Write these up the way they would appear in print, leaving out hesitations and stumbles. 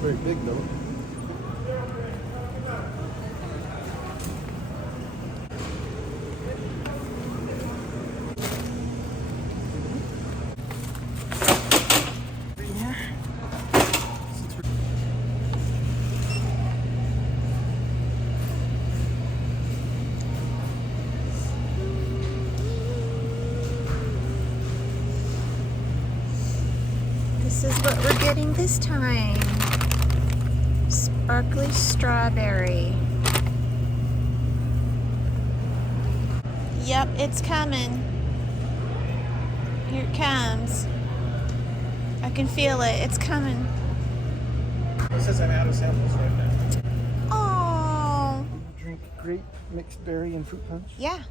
very big though. This is what we're getting this time. Sparkly strawberry. Yep, it's coming. Here it comes. I can feel it. It's coming. It says I'm out of samples right now. Oh. Drink grape, mixed berry, and fruit punch. Yeah.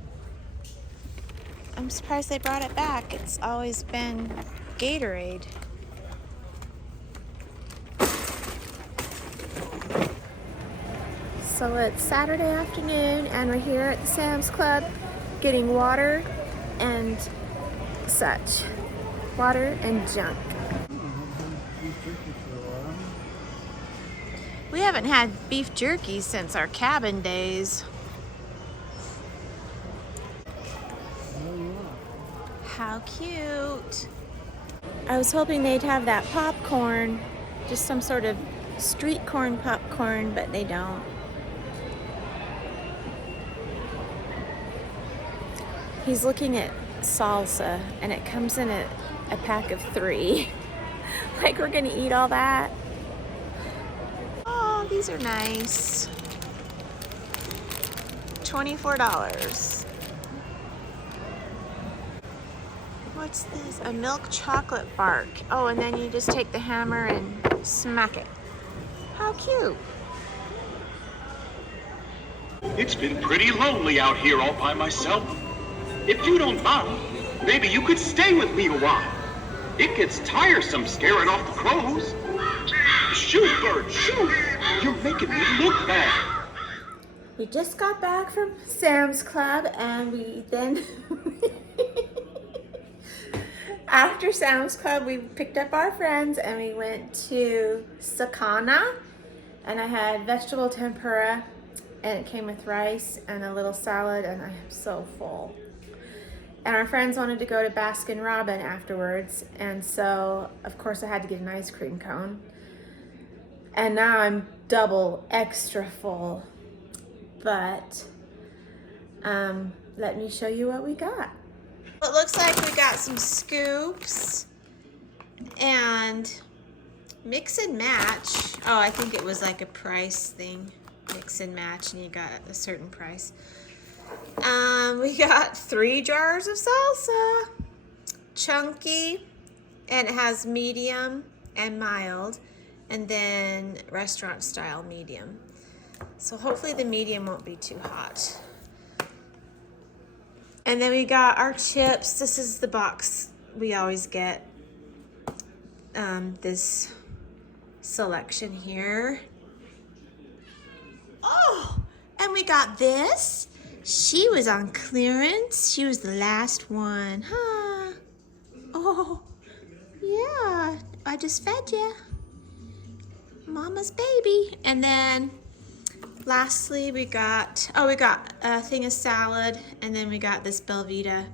I'm surprised they brought it back. It's always been Gatorade. So it's Saturday afternoon and we're here at the Sam's Club getting water and such. Water and junk. We haven't had beef jerky since our cabin days. How cute. I was hoping they'd have that popcorn, just some sort of street corn popcorn, but they don't. He's looking at salsa, and it comes in a pack of 3. Like we're gonna eat all that. Oh, these are nice. $24. What's this? A milk chocolate bark. Oh, and then you just take the hammer and smack it. How cute. It's been pretty lonely out here all by myself. If you don't mind, maybe you could stay with me a while. It gets tiresome scaring off the crows. Shoot, bird, shoot! You're making me look bad. We just got back from Sam's Club and we then, after Sam's Club, we picked up our friends and we went to Sakana, and I had vegetable tempura and it came with rice and a little salad, and I am so full. And our friends wanted to go to Baskin Robbins afterwards, and so of course I had to get an ice cream cone. And now I'm double extra full. But let me show you what we got. It looks like we got some scoops and mix and match. Oh, I think it was like a price thing. Mix and match and you got a certain price. We got 3 jars of salsa. Chunky, and it has medium and mild, and then restaurant style medium. So hopefully the medium won't be too hot. And then we got our chips. This is the box we always get. This selection here. Oh, and we got this. She was on clearance. She was the last one, huh? Oh, yeah, I just fed you. Mama's baby. And then lastly, we got a thing of salad, and then we got this Belvita.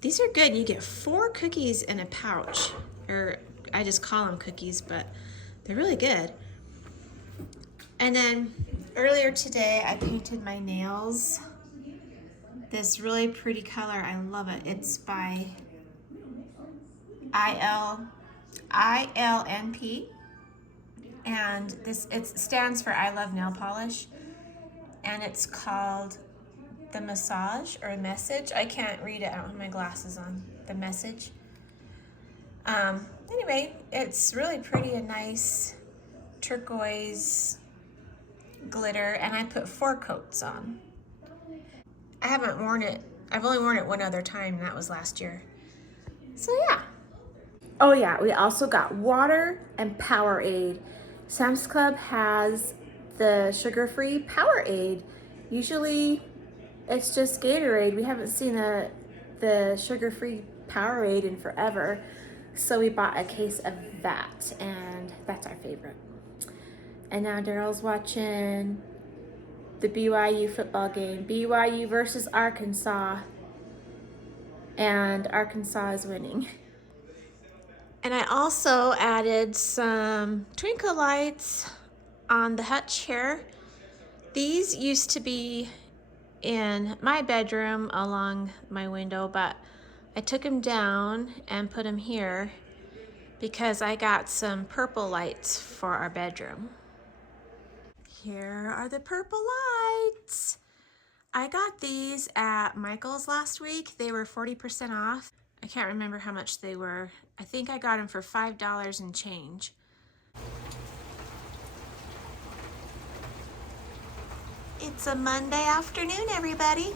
These are good. You get 4 cookies in a pouch, or I just call them cookies, but they're really good. And then earlier today, I painted my nails this really pretty color. I love it. It's by ILNP, and it stands for I Love Nail Polish, and it's called The Massage or Message. I can't read it. I don't have my glasses on. The Message. Anyway, it's really pretty, a nice turquoise glitter, and I put 4 coats on. I haven't worn it. I've only worn it one other time, and that was last year. So yeah. Oh yeah, we also got water and Powerade. Sam's Club has the sugar-free Powerade. Usually it's just Gatorade. We haven't seen the sugar-free Powerade in forever. So we bought a case of that, and that's our favorite. And now Daryl's watching the BYU football game. BYU versus Arkansas. And Arkansas is winning. And I also added some twinkle lights on the hutch here. These used to be in my bedroom along my window, but I took them down and put them here because I got some purple lights for our bedroom. Here are the purple lights. I got these at Michael's last week. They were 40% off. I can't remember how much they were. I think I got them for $5 and change. It's a Monday afternoon, everybody.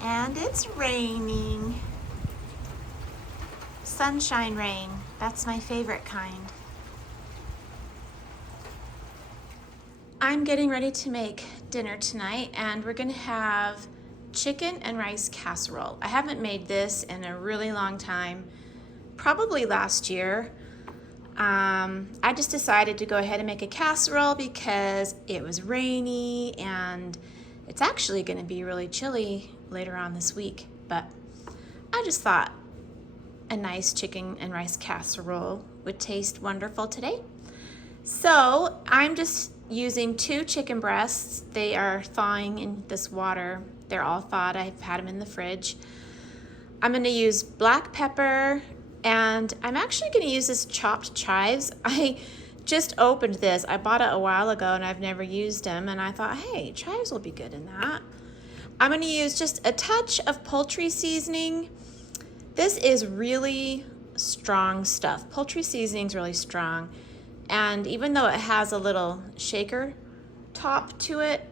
And it's raining. Sunshine rain. That's my favorite kind. I'm getting ready to make dinner tonight, and we're gonna have chicken and rice casserole. I haven't made this in a really long time, probably last year. I just decided to go ahead and make a casserole because it was rainy and it's actually going to be really chilly later on this week. But I just thought a nice chicken and rice casserole would taste wonderful today. So I'm just using 2 chicken breasts. They are thawing in this water. They're all thawed. I've had them in the fridge. I'm going to use black pepper, and I'm actually going to use this chopped chives. I just opened this. I bought it a while ago and I've never used them, and I thought, hey, chives will be good in that. I'm going to use just a touch of poultry seasoning. This is really strong stuff. Poultry seasoning is really strong, and even though it has a little shaker top to it,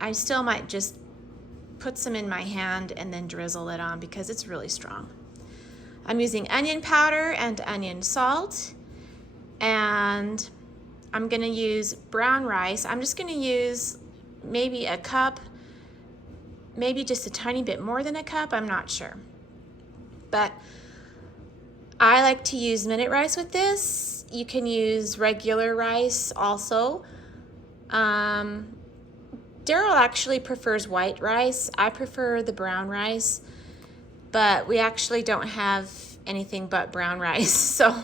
I still might just put some in my hand and then drizzle it on because it's really strong. I'm using onion powder and onion salt, and I'm gonna use brown rice. I'm just gonna use maybe a cup, maybe just a tiny bit more than a cup, I'm not sure. But I like to use minute rice with this. You can use regular rice also. Daryl actually prefers white rice. I prefer the brown rice, but we actually don't have anything but brown rice, so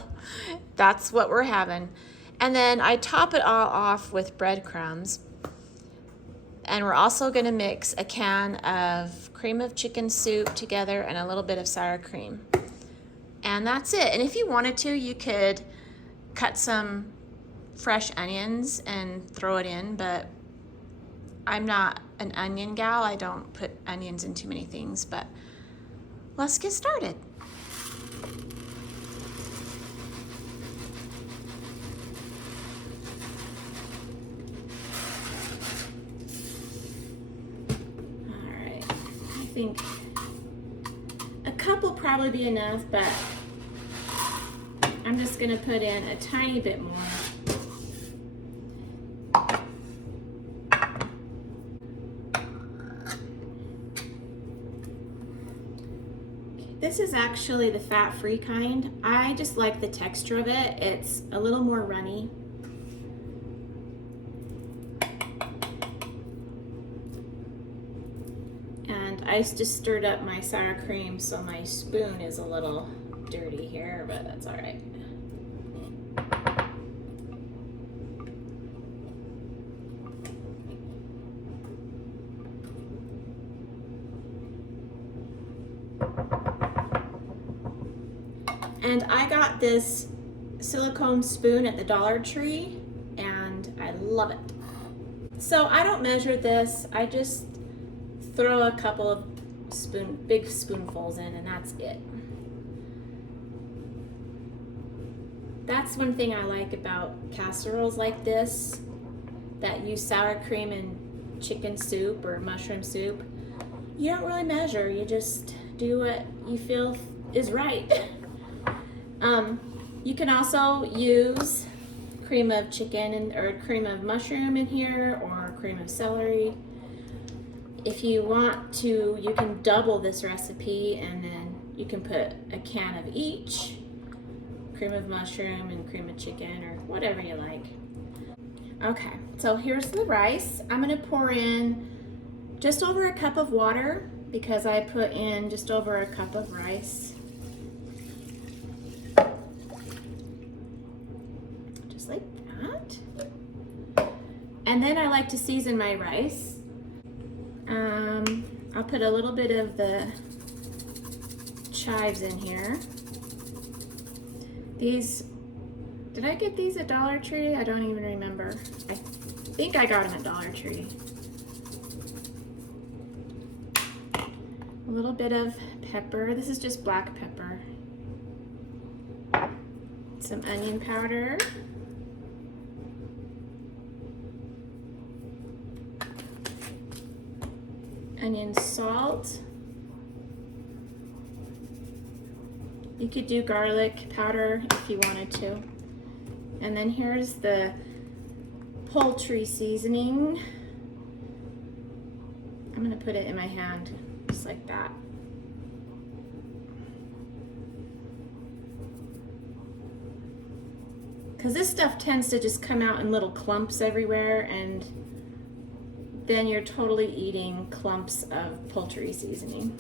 that's what we're having. And then I top it all off with breadcrumbs. And we're also gonna mix a can of cream of chicken soup together and a little bit of sour cream. And that's it. And if you wanted to, you could cut some fresh onions and throw it in, but I'm not an onion gal. I don't put onions in too many things, but let's get started. All right, I think a cup will probably be enough, but I'm just gonna put in a tiny bit more. This is actually the fat-free kind. I just like the texture of it. It's a little more runny. And I just stirred up my sour cream, so my spoon is a little dirty here, but that's all right. And I got this silicone spoon at the Dollar Tree, and I love it. So I don't measure this. I just throw a couple of big spoonfuls in, and that's it. That's one thing I like about casseroles like this that use sour cream and chicken soup or mushroom soup. You don't really measure. You just do what you feel is right. You can also use cream of chicken or cream of mushroom in here, or cream of celery. If you want to, you can double this recipe, and then you can put a can of each, cream of mushroom and cream of chicken or whatever you like. Okay, so here's the rice. I'm gonna pour in just over a cup of water because I put in just over a cup of rice. Just like that. And then I like to season my rice. I'll put a little bit of the chives in here. These, did I get these at Dollar Tree? I don't even remember. I think I got them at Dollar Tree. A little bit of pepper. This is just black pepper. Some onion powder. Onion salt. You could do garlic powder if you wanted to. And then here's the poultry seasoning. I'm gonna put it in my hand, just like that. Because this stuff tends to just come out in little clumps everywhere, and then you're totally eating clumps of poultry seasoning.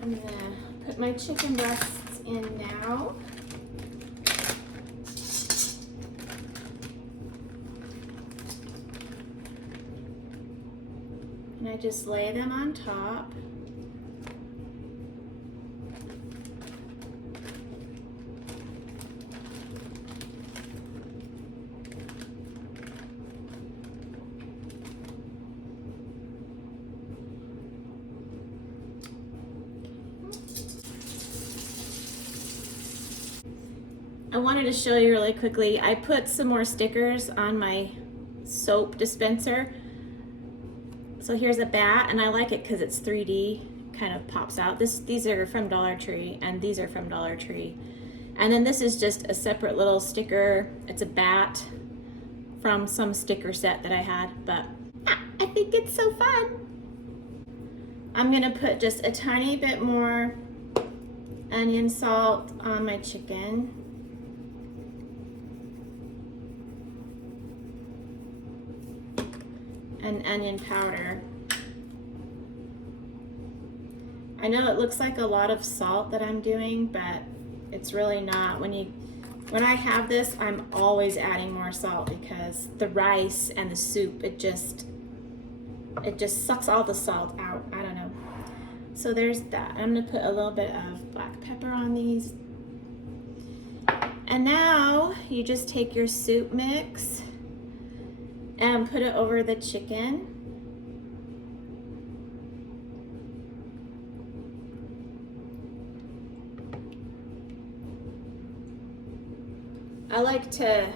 I'm gonna put my chicken breasts in now. And I just lay them on top. I wanted to show you really quickly, I put some more stickers on my soap dispenser. So here's a bat, and I like it because it's 3D, kind of pops out. These are from Dollar Tree, and these are from Dollar Tree. And then this is just a separate little sticker. It's a bat from some sticker set that I had, but I think it's so fun. I'm gonna put just a tiny bit more onion salt on my chicken. And onion powder. I know it looks like a lot of salt that I'm doing, but it's really not. When I have this, I'm always adding more salt because the rice and the soup, it just sucks all the salt out. I don't know. So there's that. I'm gonna put a little bit of black pepper on these. And now you just take your soup mix and put it over the chicken. I like to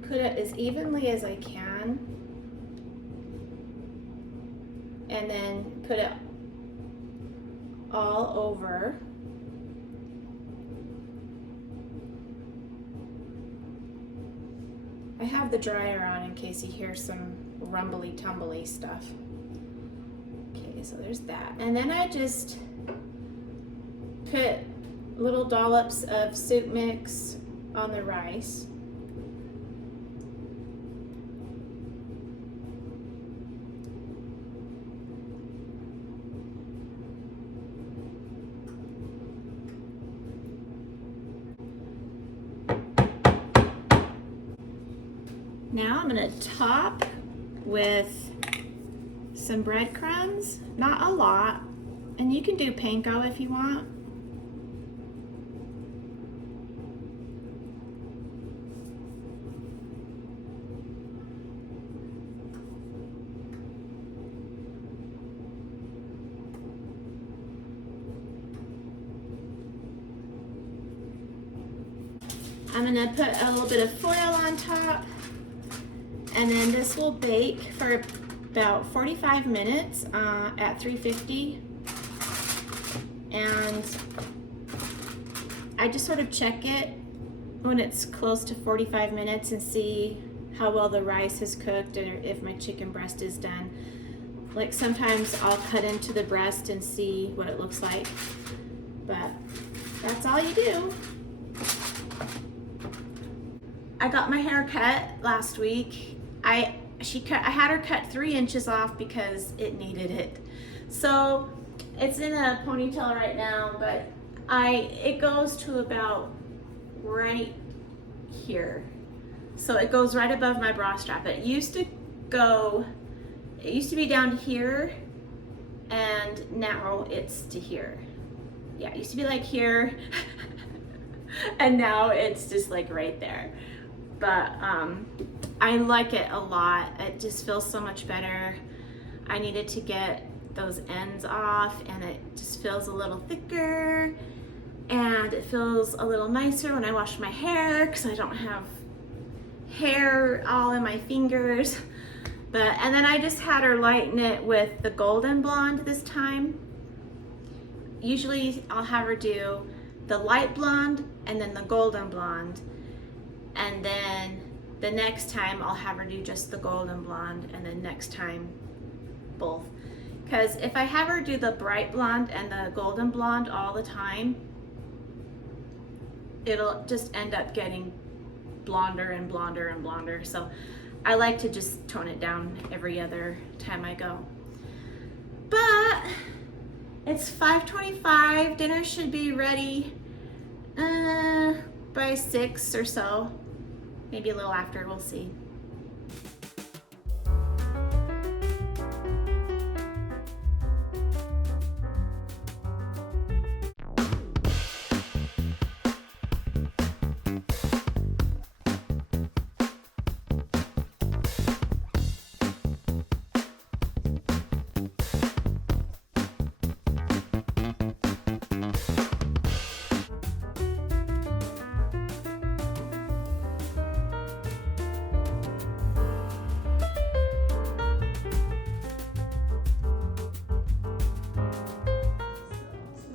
put it as evenly as I can and then put it all over. I have the dryer on in case you hear some rumbly tumbly stuff. Okay, so there's that. And then I just put little dollops of soup mix on the rice. Now I'm gonna top with some breadcrumbs, not a lot, and you can do panko if you want. I'm gonna put a little bit of foil on top. And then this will bake for about 45 minutes at 350. And I just sort of check it when it's close to 45 minutes and see how well the rice is cooked or if my chicken breast is done. Like sometimes I'll cut into the breast and see what it looks like. But that's all you do. I got my hair cut last week. I had her cut 3 inches off because it needed it. So it's in a ponytail right now, but it goes to about right here. So it goes right above my bra strap. It used to be down to here, and now it's to here. Yeah, it used to be like here, and now it's just like right there. But I like it a lot. It just feels so much better. I needed to get those ends off, and it just feels a little thicker, and it feels a little nicer when I wash my hair because I don't have hair all in my fingers. And then I just had her lighten it with the golden blonde this time. Usually I'll have her do the light blonde and then the golden blonde, and then the next time I'll have her do just the golden blonde, and then next time both. Because if I have her do the bright blonde and the golden blonde all the time, it'll just end up getting blonder and blonder and blonder. So I like to just tone it down every other time I go. But it's 5:25. Dinner should be ready by 6 or so. Maybe a little after, we'll see.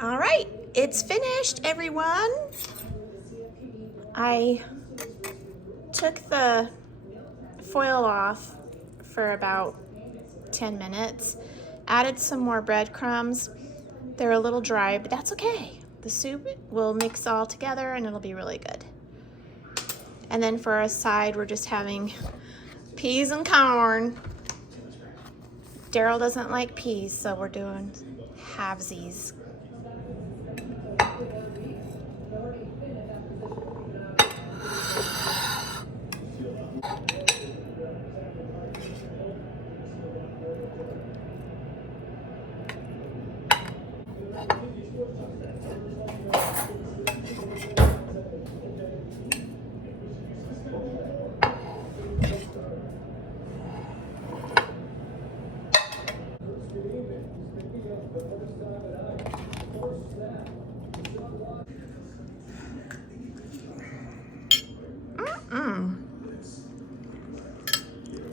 All right, it's finished, everyone. I took the foil off for about 10 minutes, added some more breadcrumbs. They're a little dry, but that's okay. The soup will mix all together and it'll be really good. And then for a side, we're just having peas and corn. Daryl doesn't like peas, so we're doing halvesies.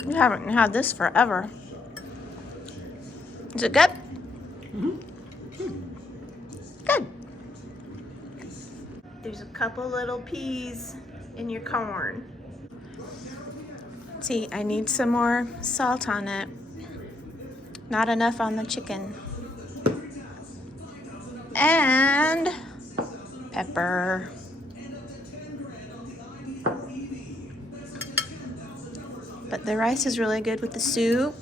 We haven't had this forever. Is it good? Good. There's a couple little peas in your corn. See, I need some more salt on it. Not enough on the chicken. And pepper. But the rice is really good with the soup.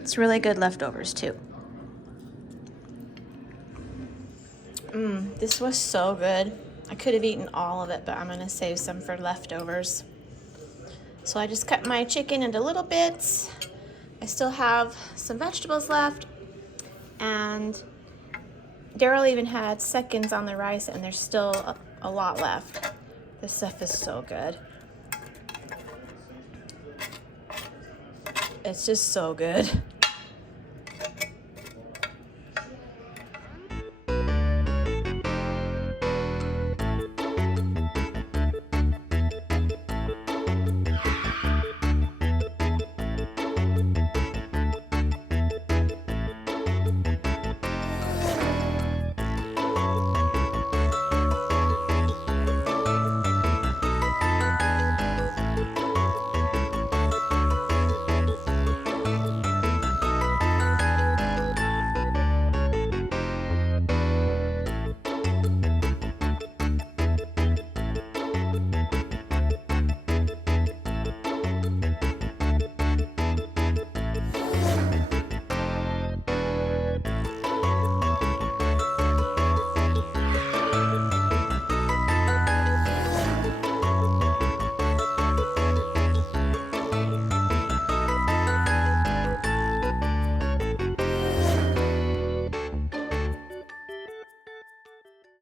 It's really good leftovers too. This was so good. I could have eaten all of it, but I'm gonna save some for leftovers. So I just cut my chicken into little bits. I still have some vegetables left, and Daryl even had seconds on the rice, and there's still a lot left. This stuff is so good. It's just so good.